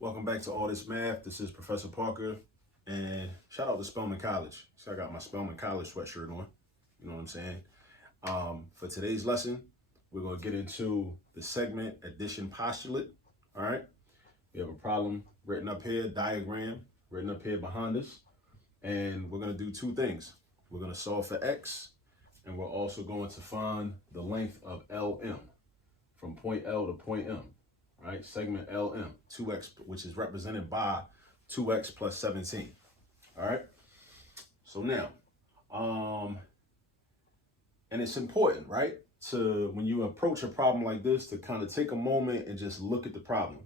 Welcome back to All This Math. This is Professor Parker, and shout out to Spelman College. So I got my Spelman College sweatshirt on. You know what I'm saying? For today's lesson, we're going to get into the segment addition postulate. All right. We have a problem written up here, diagram written up here behind us, and we're going to do two things. We're going to solve for x, and we're also going to find the length of LM from point L to point M. Right, segment LM, 2x, which is represented by 2x plus 17. All right, so now, and it's important, right, to when you approach a problem like this, to kind of take a moment and just look at the problem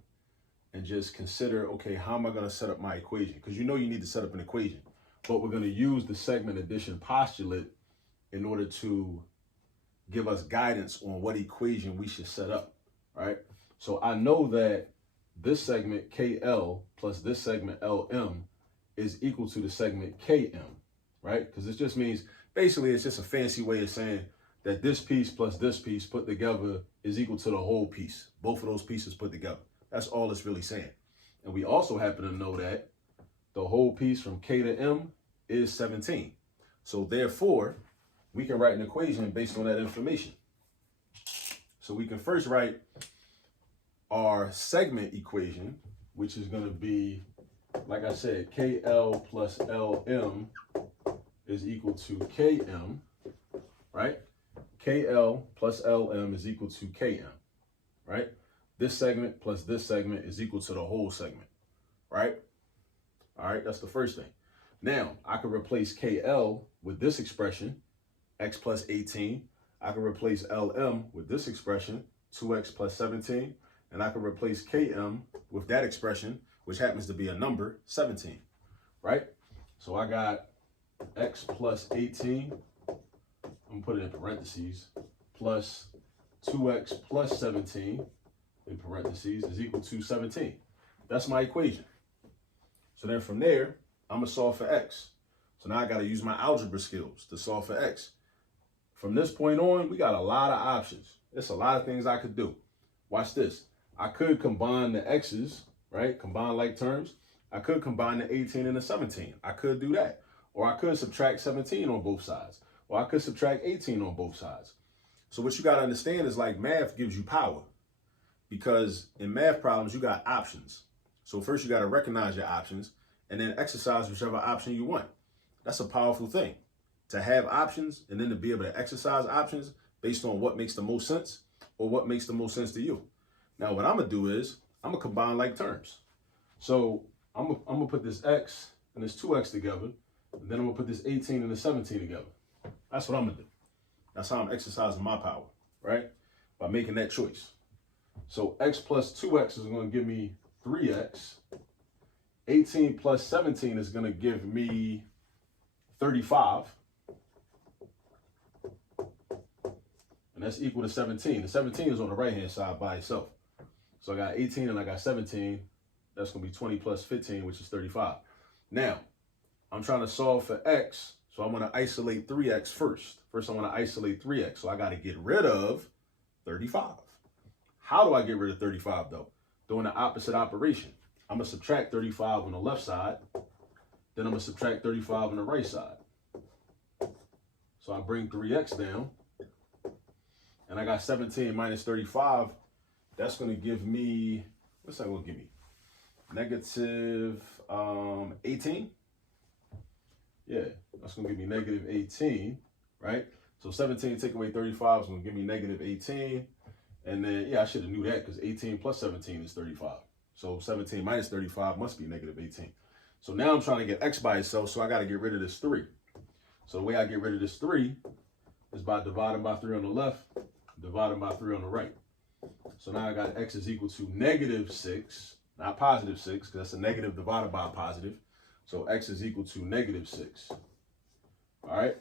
and just consider, okay, how am I going to set up my equation? Because you know you need to set up an equation, but we're going to use the segment addition postulate in order to give us guidance on what equation we should set up, right? So I know that this segment KL plus this segment LM is equal to the segment KM, right? Because it just means, basically, it's just a fancy way of saying that this piece plus this piece put together is equal to the whole piece. Both of those pieces put together. That's all it's really saying. And we also happen to know that the whole piece from K to M is 17. So therefore, we can write an equation based on that information. So we can first write our segment equation, which is going to be, like I said, KL plus LM is equal to KM, right? KL plus LM is equal to KM, right? This segment plus this segment is equal to the whole segment, right? All right, that's the first thing. Now, I can replace KL with this expression, x plus 18. I can replace LM with this expression, 2x plus 17. And I can replace Km with that expression, which happens to be a number, 17, right? So I got x plus 18, I'm gonna put it in parentheses, plus 2x plus 17, in parentheses, is equal to 17. That's my equation. So then from there, I'm gonna solve for x. So now I gotta use my algebra skills to solve for x. From this point on, we got a lot of options. There's a lot of things I could do. Watch this. I could combine the x's, right? Combine like terms. I could combine the 18 and the 17. I could do that. Or I could subtract 17 on both sides. Or I could subtract 18 on both sides. So what you got to understand is, like, math gives you power. Because in math problems, you got options. So first you got to recognize your options and then exercise whichever option you want. That's a powerful thing. To have options and then to be able to exercise options based on what makes the most sense or what makes the most sense to you. Now, what I'm going to do is I'm going to combine like terms. So I'm going to put this x and this 2x together, and then I'm going to put this 18 and the 17 together. That's what I'm going to do. That's how I'm exercising my power, right? By making that choice. So x plus 2x is going to give me 3x. 18 plus 17 is going to give me 35. And that's equal to 17. The 17 is on the right-hand side by itself. So I got 18 and I got 17. That's going to be 20 plus 15, which is 35. Now, I'm trying to solve for x, so I'm going to isolate 3x first. First, I'm going to isolate 3x. So I got to get rid of 35. How do I get rid of 35, though? Doing the opposite operation. I'm going to subtract 35 on the left side. Then I'm going to subtract 35 on the right side. So I bring 3x down. And I got 17 minus 35. That's going to give me, what's that going to give me? Negative 18. Yeah, that's going to give me negative 18, right? So 17 take away 35 is going to give me negative 18. And then, yeah, I should have knew that because 18 plus 17 is 35. So 17 minus 35 must be negative 18. So now I'm trying to get x by itself, so I got to get rid of this 3. So the way I get rid of this 3 is by dividing by 3 on the left, dividing by 3 on the right. So now I got x is equal to negative 6, not positive 6, because that's a negative divided by a positive. So x is equal to negative 6. All right,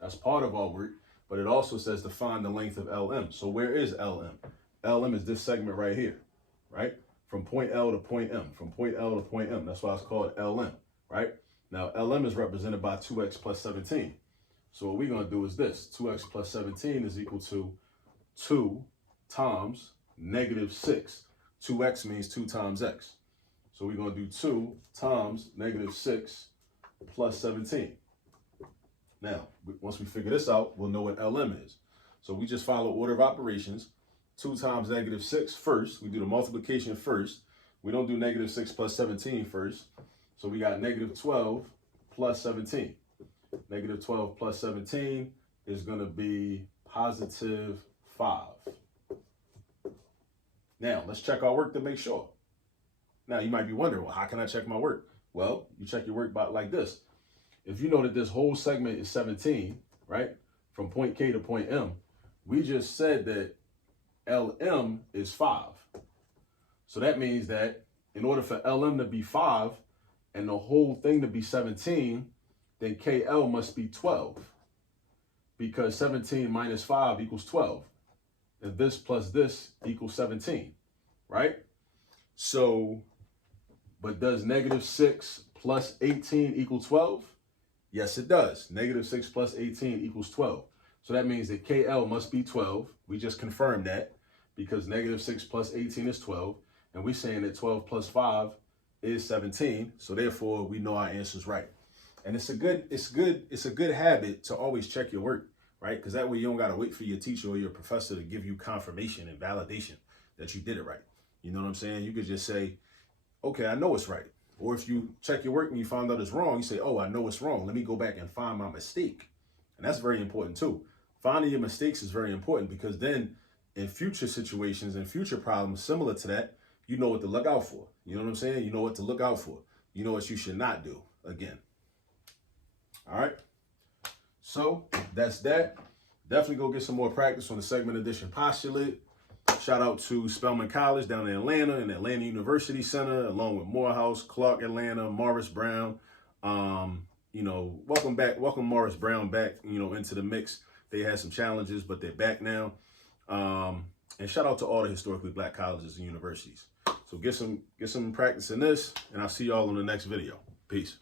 that's part of our work, but it also says to find the length of LM. So where is LM? LM is this segment right here, right? From point L to point M, from point L to point M. That's why it's called LM, right? Now, LM is represented by 2x plus 17. So what we're going to do is this. 2x plus 17 is equal to 2 times negative 6. 2x means 2 times x. So So we're going to do 2 times negative 6 plus 17. Now, once we figure this out, we'll know what LM is. So we just follow order of operations. 2 times negative 6 first. We do the multiplication first. We don't do negative 6 plus 17 first. So we got negative 12 plus 17. Negative 12 plus 17 is going to be positive 5. Now, let's check our work to make sure. Now, you might be wondering, well, how can I check my work? Well, you check your work by like this. If you know that this whole segment is 17, right, from point K to point M, we just said that LM is 5. So that means that in order for LM to be 5 and the whole thing to be 17, then KL must be 12. Because 17 minus 5 equals 12. And this plus this equals 17, right? So, but does negative 6 plus 18 equal 12? Yes, it does. Negative 6 plus 18 equals 12. So that means that KL must be 12. We just confirmed that because negative 6 plus 18 is 12. And we're saying that 12 plus 5 is 17. So therefore, we know our answer is right. And it's a good habit to always check your work, right? Because that way you don't got to wait for your teacher or your professor to give you confirmation and validation that you did it right. You know what I'm saying? You could just say, okay, I know it's right. Or if you check your work and you find out it's wrong, you say, oh, I know it's wrong. Let me go back and find my mistake. And that's very important too. Finding your mistakes is very important because then in future situations and future problems similar to that, you know what to look out for. You know what I'm saying? You know what to look out for. You know what you should not do again. All right. So that's that. Definitely go get some more practice on the segment addition postulate. Shout out to Spelman College down in Atlanta and Atlanta University Center, along with Morehouse, Clark, Atlanta, Morris Brown. Welcome back. Welcome Morris Brown back, into the mix. They had some challenges, but they're back now. And shout out to all the historically black colleges and universities. So get some practice in this, and I'll see y'all in the next video. Peace.